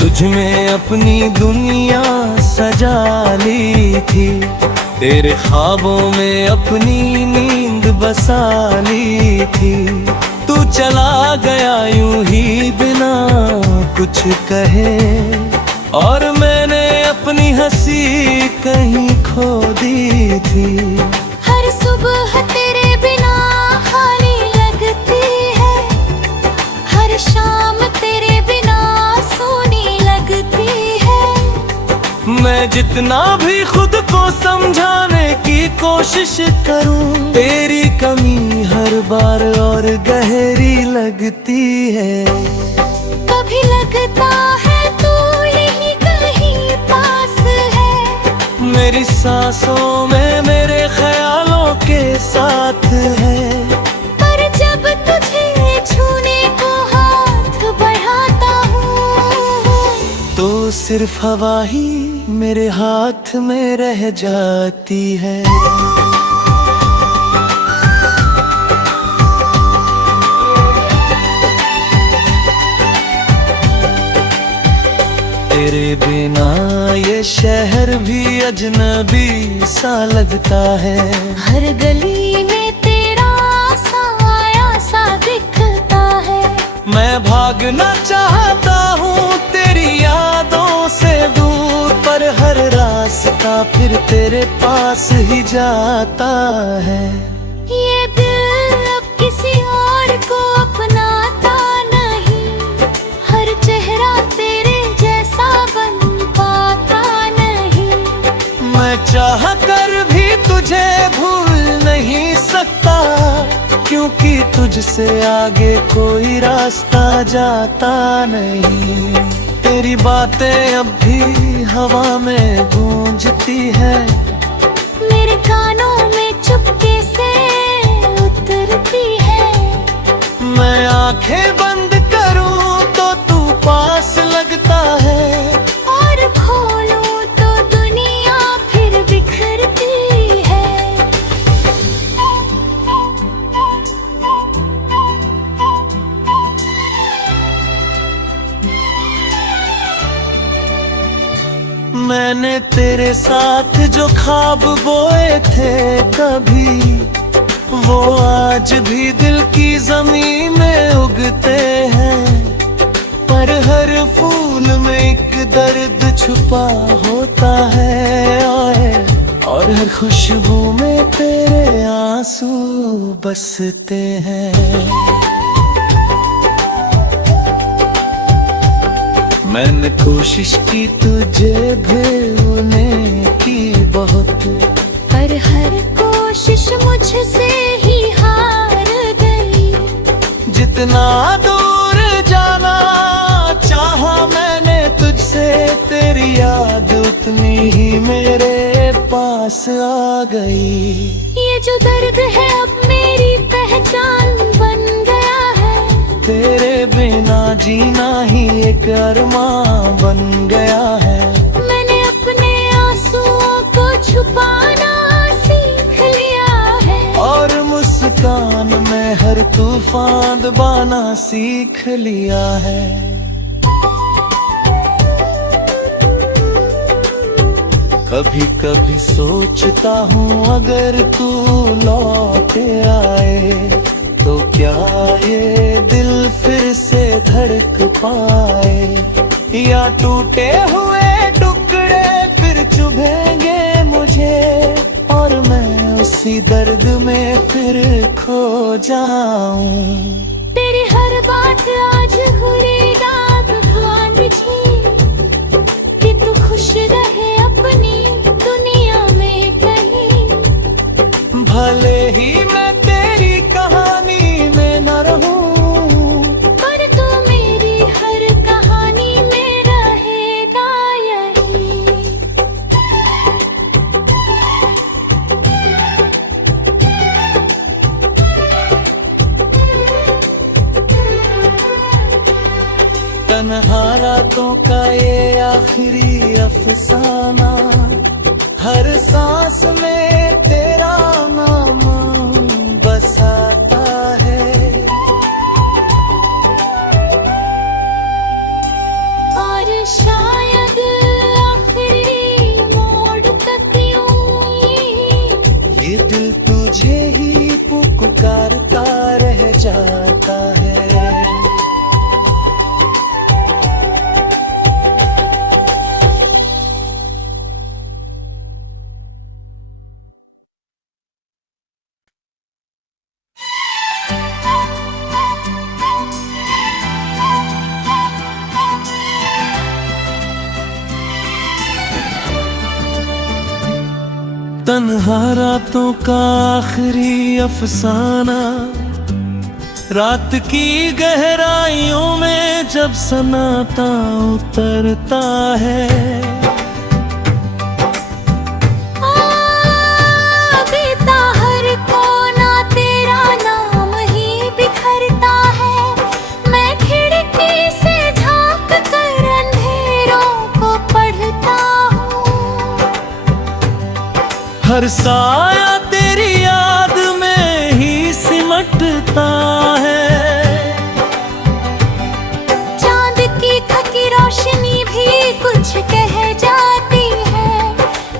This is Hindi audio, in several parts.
तुझ में अपनी दुनिया सजा ली थी, तेरे ख्वाबों में अपनी नींद बसा ली थी। तू चला गया यूं ही बिना कुछ कहे, और मैंने अपनी हंसी कहीं खो दी थी। हर सुबह तेरे बिना खाली लगती है, हर शाम तेरे बिना सोनी लगती है। मैं जितना भी खुद को समझाने की कोशिश करूं, तेरी कमी हर बार और गहरी लगती है। कभी लगता है तू यही कहीं पास है, मेरी सांसों में मेरे ख्यालों के साथ है। पर जब तुझे छूने को हाथ बढ़ाता हूँ, तो सिर्फ हवा ही मेरे हाथ में रह जाती है। तेरे बिना ये शहर भी अजनबी सा लगता है। हर गली में तेरा साया सा दिखता है। मैं भागना चाहता हूँ तेरी यादों से दूर, पर हर रास्ता फिर तेरे पास ही जाता है। ये दिल अब किसी और को अपनाता नहीं, हर चेहरा तेरे जैसा बन पाता नहीं। मैं चाह कर भी तुझे भूल नहीं सकता, क्योंकि तुझसे आगे कोई रास्ता जाता नहीं। तेरी बातें अब भी हवा में गूंजती है, मेरे कानों में चुपके से उतरती है। मैं आंखें बंद करूं तो तू पास लगता है, और खोलूं तो दुनिया फिर बिखरती है। मैंने तेरे साथ जो ख्वाब बोए थे कभी, वो आज भी दिल की जमीन में उगते हैं। पर हर फूल में एक दर्द छुपा होता है, और हर खुशबू में तेरे आंसू बसते हैं। मैंने कोशिश की तुझे भूलने की बहुत, पर हर कोशिश मुझसे ही हार गई। जितना दूर जाना चाहा मैंने तुझसे, तेरी याद उतनी ही मेरे पास आ गई। ये जो दर्द है अब मेरी पहचान बन गया है, तेरे बिना जीना ही एक अरमां बन गया है। मैंने अपने आंसुओं को छुपाना सीख लिया है, और मुस्कान में हर तूफान दबाना सीख लिया है। कभी कभी सोचता हूँ अगर तू लौट आए, तो क्या ये दिल फिर से धड़क पाए, या टूटे हुए टुकड़े फिर चुभेंगे मुझे, और मैं उसी दर्द में फिर खो जाऊं। तेरी हर बात आज हुरेगा भगवान जी, कि तू खुश रहे अपनी दुनिया में कहीं। भले ही मैं तेरी कहानी में न रहूं, पर तू मेरी हर कहानी में रहेगा यही। तन्हा रातों का ये आखिरी अफसाना, हर सांस में तेरा नाम बसाता है। और शायद आखिरी मोड़ तक यूं ही ये दिल तुझे ही पुकारता रह जाता है। तन्हा रातों का आखिरी अफसाना, रात की गहराइयों में जब सन्नाटा उतरता है। बीता हर कोना तेरा नाम ही बिखरता है। मैं खिड़की से झांक कर अंधेरों को पढ़ता हूँ। हर साया तेरी याद में ही सिमटता है। चांद की थकी रोशनी भी कुछ कह जाती है,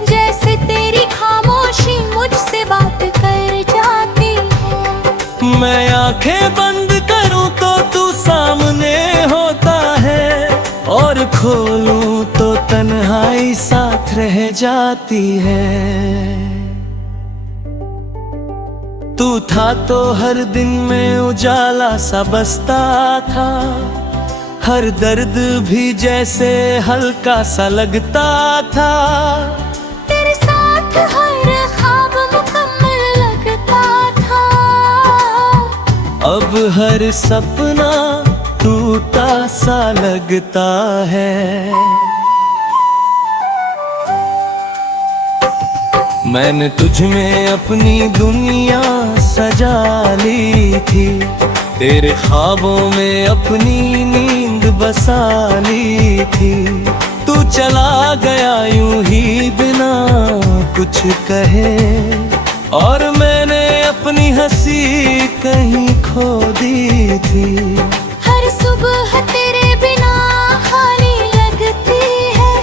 जैसे तेरी खामोशी मुझसे बात कर जाती है। मैं आंखें बंद करूं तो तू सामने होता है, और खोलूं तो तन्हाई साथ रह जाती है। तू था तो हर दिन में उजाला सा बसता था, हर दर्द भी जैसे हल्का सा लगता था। तेरे साथ हर ख्वाब मुकम्मल लगता था। अब हर सपना टूटा सा लगता है। मैंने तुझ में अपनी दुनिया सजा ली थी, तेरे ख्वाबों में अपनी नींद बसा ली थी। तू चला गया यूं ही बिना कुछ कहे, और मैंने अपनी हंसी कहीं खो दी थी। हर सुबह तेरे बिना खाली लगती है,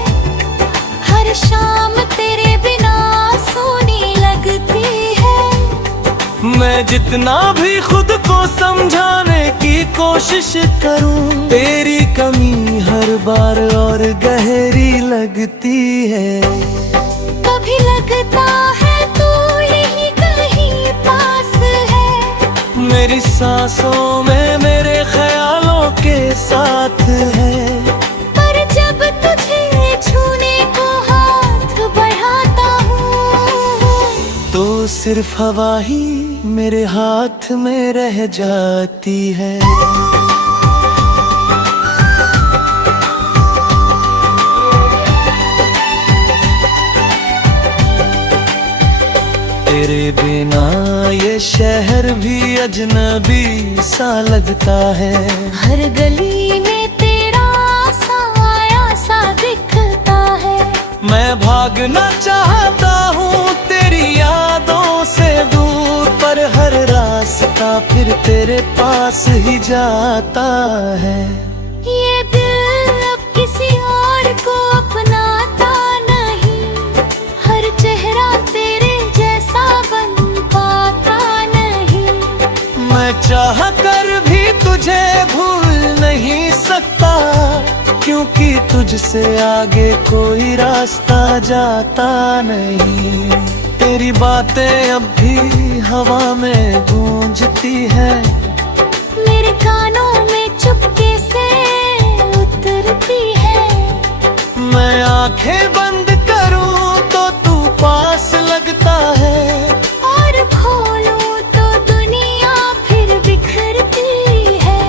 हर शाम तेरे बिना सोनी लगती है। मैं जितना भी खुद को समझाने की कोशिश करूं, तेरी कमी हर बार और गहरी लगती है। कभी लगता है तू यही कहीं पास है, मेरी सांसों में मेरे ख्यालों के साथ है। पर जब तुझे छूने को हाथ बढ़ाता हूँ, तो सिर्फ हवा ही मेरे हाथ में रह जाती है। तेरे बिना ये शहर भी अजनबी सा लगता है। हर गली में तेरा साया सा दिखता है। मैं भागना चाहता हूँ तेरी यादों से दूर, पर हर रास्ता फिर तेरे पास ही जाता है। ये दिल अब किसी और को अपनाता नहीं, हर चेहरा तेरे जैसा बन पाता नहीं। मैं चाह कर भी तुझे भूल नहीं सकता, क्योंकि तुझसे आगे कोई रास्ता जाता नहीं। तेरी बातें अब भी हवा में गूंजती है, मेरे कानों में चुपके से उतरती है। मैं आंखें बंद करूं तो तू पास लगता है, और खोलूं तो दुनिया फिर बिखरती है।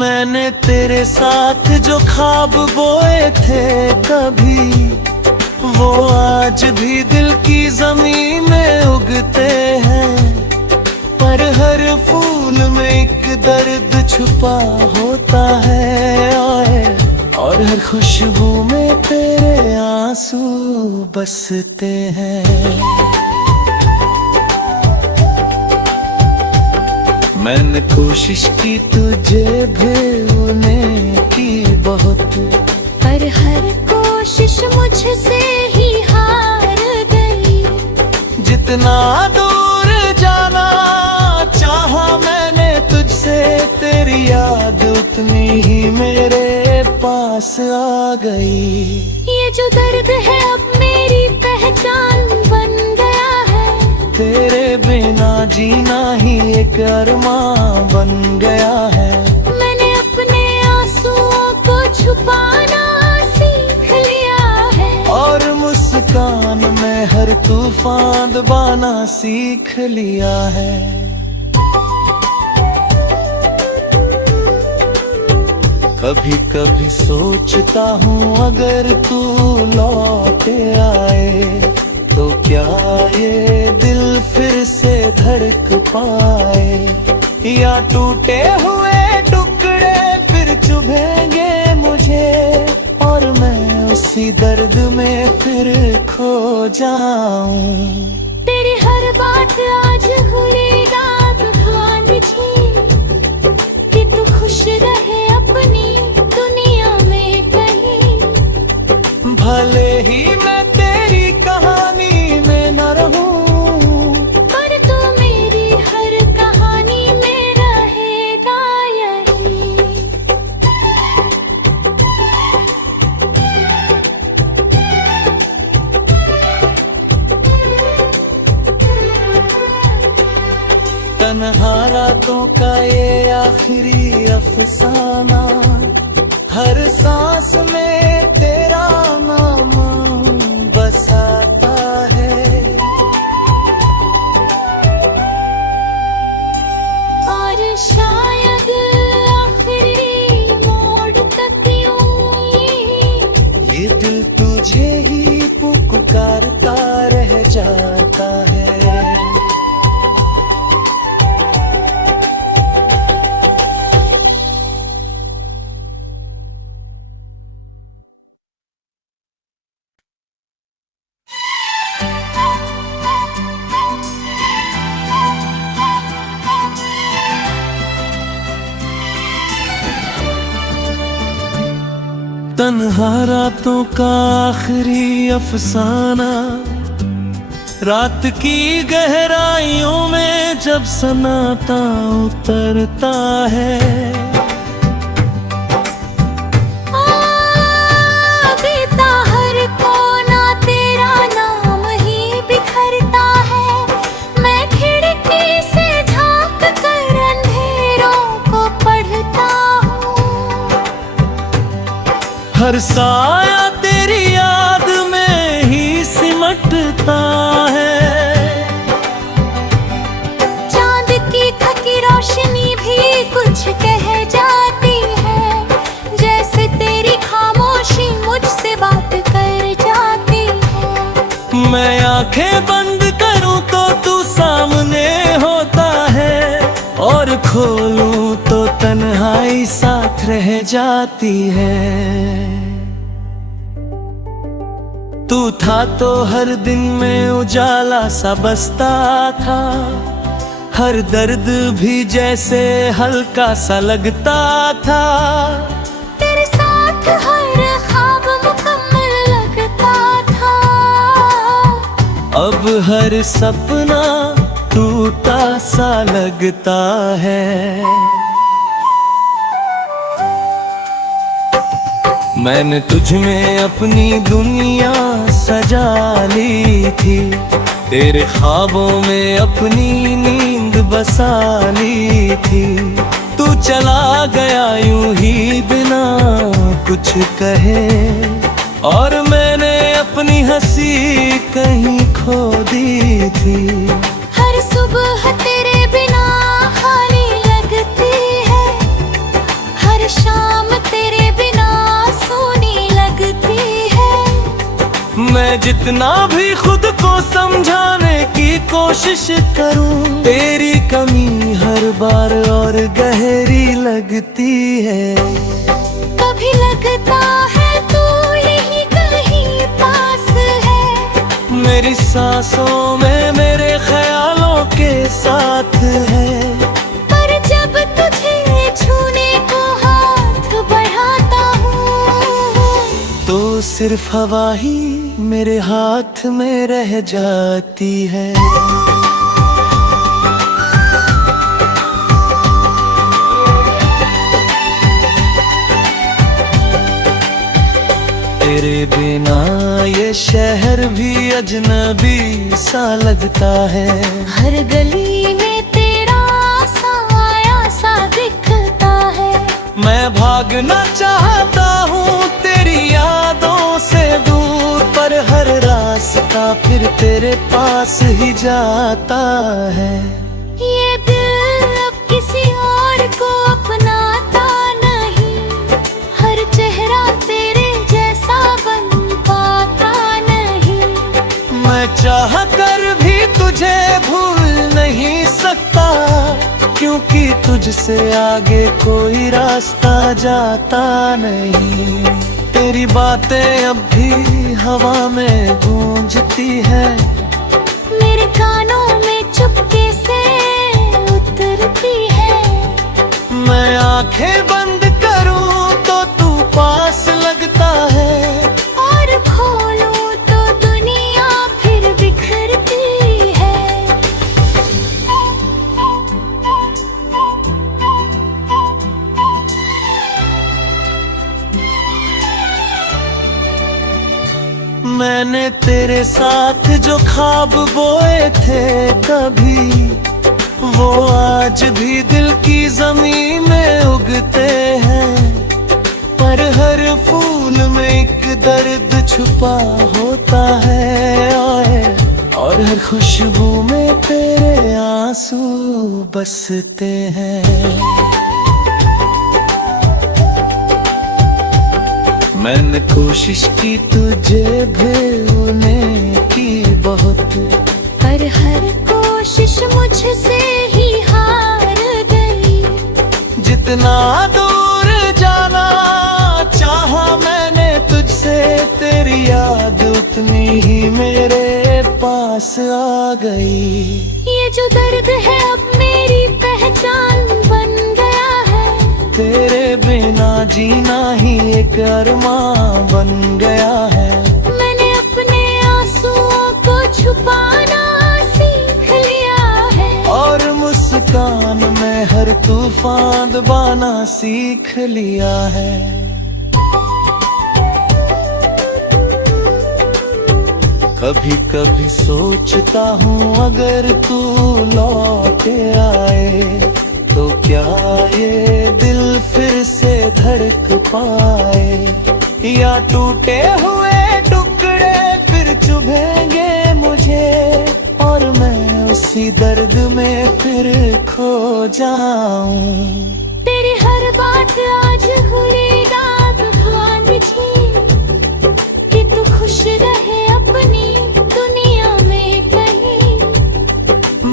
मैंने तेरे साथ जो ख्वाब बोए थे कभी, वो आज भी दिल की जमीन में उगते हैं। पर हर फूल में एक दर्द छुपा होता है, और हर खुशबू में तेरे आंसू बसते हैं। मैंने कोशिश की तुझे भूलने की बहुत, पर हर कोशिश मुझसे ही हार गई। जितना दूर जाना चाहा मैंने तुझसे, तेरी याद उतनी ही मेरे पास आ गई। ये जो दर्द है अब मेरी पहचान बन गया है, तेरे बिना जीना ही एक अरमां बन गया है। मैंने अपने आंसुओं को छुपाना सीख लिया है, और मुस्कान में हर तूफान दबाना सीख लिया है। कभी कभी सोचता हूँ अगर तू लौट आए तो क्या ये दिल फिर से धड़क पाए, या टूटे हुए टुकड़े फिर चुभेंगे मुझे और मैं उसी दर्द में फिर खो जाऊं। तेरी हर बात आज हुएगा भगवान जी, कि तू खुश रहे अपनी दुनिया में कहीं। भले ही मैं तेरी कहानी में न रहूं, पर तू मेरी हर कहानी में रहेगा यही। तन्हा रातों का ये आखिरी अफसाना, हर सांस में तेरा नाम बसाता है। और शायद आखिरी मोड़ तक यूं ही ये दिल तुझे ही पुकारता रह जाता है। तन्हा रातों का आखिरी अफसाना, रात की गहराइयों में जब सन्नाटा उतरता है। बीता हर कोना तेरा नाम ही बिखरता है। मैं खिड़की से झांक कर अंधेरों को पढ़ता हूँ। हर साया तेरी याद में ही सिमटता है। चांद की थकी रोशनी भी कुछ कह जाती है, जैसे तेरी खामोशी मुझसे बात कर जाती है। मैं आंखें बंद करूं तो तू सामने होता है, और खोलूं तो तन्हाई साथ रह जाती है। तू था तो हर दिन में उजाला सा बसता था, हर दर्द भी जैसे हल्का सा लगता था। तेरे साथ हर ख्वाब मुकम्मल लगता था, अब हर सपना टूटा सा लगता है। मैंने तुझ में अपनी दुनिया सजा ली थी, तेरे ख्वाबों में अपनी नींद बसा ली थी। तू चला गया यूं ही बिना कुछ कहे, और मैंने अपनी हंसी कहीं खो दी थी। हर सुबह तेरे बिना खाली लगती है, हर शाम तेरे बिना सोनी लगती है। मैं जितना भी खुद को समझाने की कोशिश करूं, तेरी कमी हर बार और गहरी लगती है। कभी लगता लगता है तू यही कहीं पास है। मेरी सांसों में मेरे ख्यालों के साथ है। पर जब तुझे छूने को हाथ बढ़ाता हूँ तो सिर्फ हवा ही मेरे हाथ में रह जाती है। तेरे बिना ये शहर भी अजनबी सा लगता है। हर गली में तेरा साया सा दिखता है। मैं भागना चाहता हूँ तेरी यादों से दूर, पर हर रास्ता फिर तेरे पास ही जाता है। ये दिल अब किसी और को अपनाता नहीं, हर चेहरा तेरे जैसा बन पाता नहीं। मैं चाह कर भी तुझे भूल नहीं सकता, क्योंकि तुझसे आगे कोई रास्ता जाता नहीं। तेरी बातें अब भी हवा में गूंजती है, मेरे कानों में चुपके से उतरती है। मैं आंखें बंद करूं तो तू पास लगता है, और खोलूं तो दुनिया फिर बिखरती है। मैंने तेरे साथ जो ख्वाब बोए थे कभी, वो आज भी दिल की जमीन में उगते हैं। पर हर फूल में एक दर्द छुपा होता है, और हर खुशबू में तेरे आंसू बसते हैं। मैंने कोशिश की तुझे भूलने की बहुत, पर हर कोशिश मुझसे ही हार गई। जितना दूर जाना चाहा मैंने तुझसे, तेरी याद उतनी ही मेरे पास आ गई। ये जो दर्द है अब मेरी पहचान बन गया है। तेरे बिना जीना ही एक अरमां बन गया है। मैंने अपने आंसुओं को छुपाना सीख लिया है, और मुस्कान में हर तूफान दबाना सीख लिया है। कभी कभी सोचता हूँ अगर तू लौट आए, तो क्या ये दिल फिर से धड़क पाए, या टूटे हुए टुकड़े फिर चुभेंगे मुझे, और मैं उसी दर्द में फिर खो जाऊं। तेरी हर बात आज हुएगा भगवान जी, कि तू खुश रहे अपनी दुनिया में कहीं।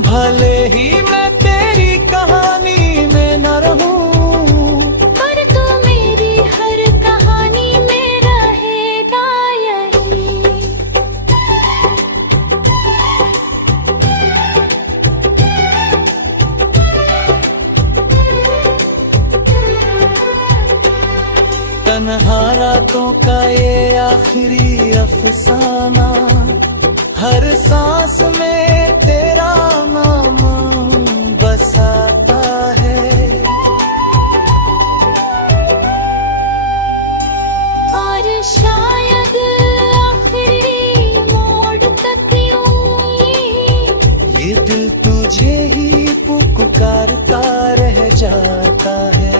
भले ही मैं तेरी कहानी में न रहूं, पर तू मेरी हर कहानी में रहेगा यही। तन्हा रातों का ये आखिरी अफसाना, हर सांस में तेरा नाम बसाता है। और शायद आखिरी मोड़ तक यूं ही ये दिल तुझे ही पुकारता रह जाता है।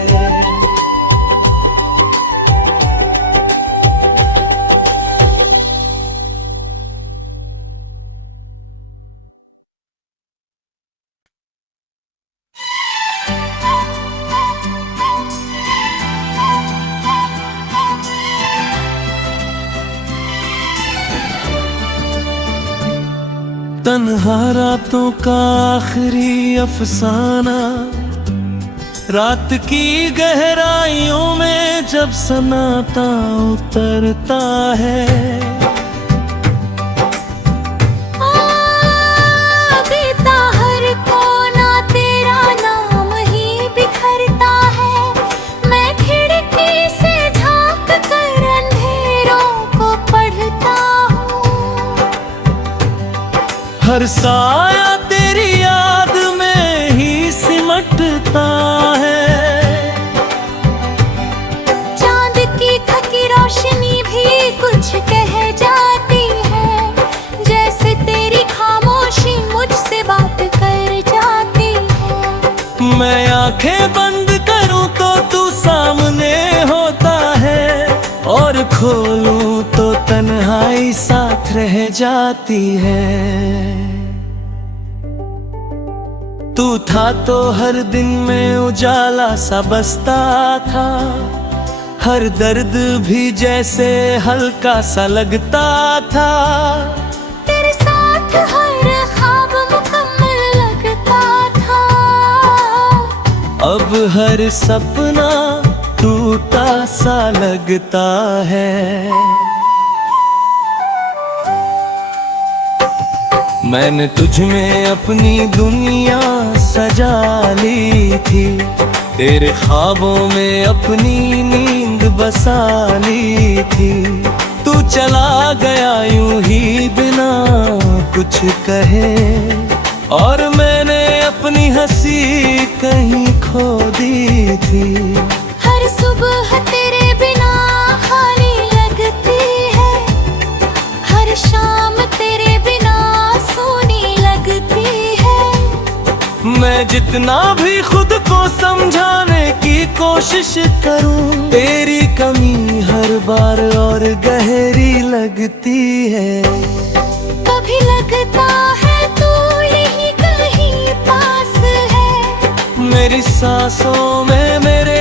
तन्हा रातों का आखिरी अफसाना, रात की गहराइयों में जब सन्नाटा उतरता है, बीता हर कोना तेरा नाम ही बिखरता है। मैं खिड़की से झांक कर अंधेरों को पढ़ता हूँ। हर साया तेरी याद में ही सिमटता है। चांद की थकी रोशनी भी कुछ कह जाती है, जैसे तेरी खामोशी मुझसे बात कर जाती है। मैं आंखें बंद करूं तो तू सामने होता है, और खोलूं तो तन्हाई साथ रह जाती है। तू था तो हर दिन में उजाला सा बसता था, हर दर्द भी जैसे हल्का सा लगता था। तेरे साथ हर ख्वाब मुकम्मल लगता था। अब हर सपना टूटा सा लगता है। मैंने तुझ में अपनी दुनिया सजा ली थी, तेरे ख्वाबों में अपनी नींद बसा ली थी। तू चला गया यूं ही बिना कुछ कहे, और मैंने अपनी हंसी कहीं खो दी थी। हर सुबह तेरे बिना खाली लगती है, हर शाम तेरे बिना सोनी लगती है। मैं जितना भी खुद को समझाने की कोशिश करूं, तेरी कमी हर बार और गहरी लगती है। कभी लगता है तू यही कहीं पास है, मेरी सांसों में, मेरे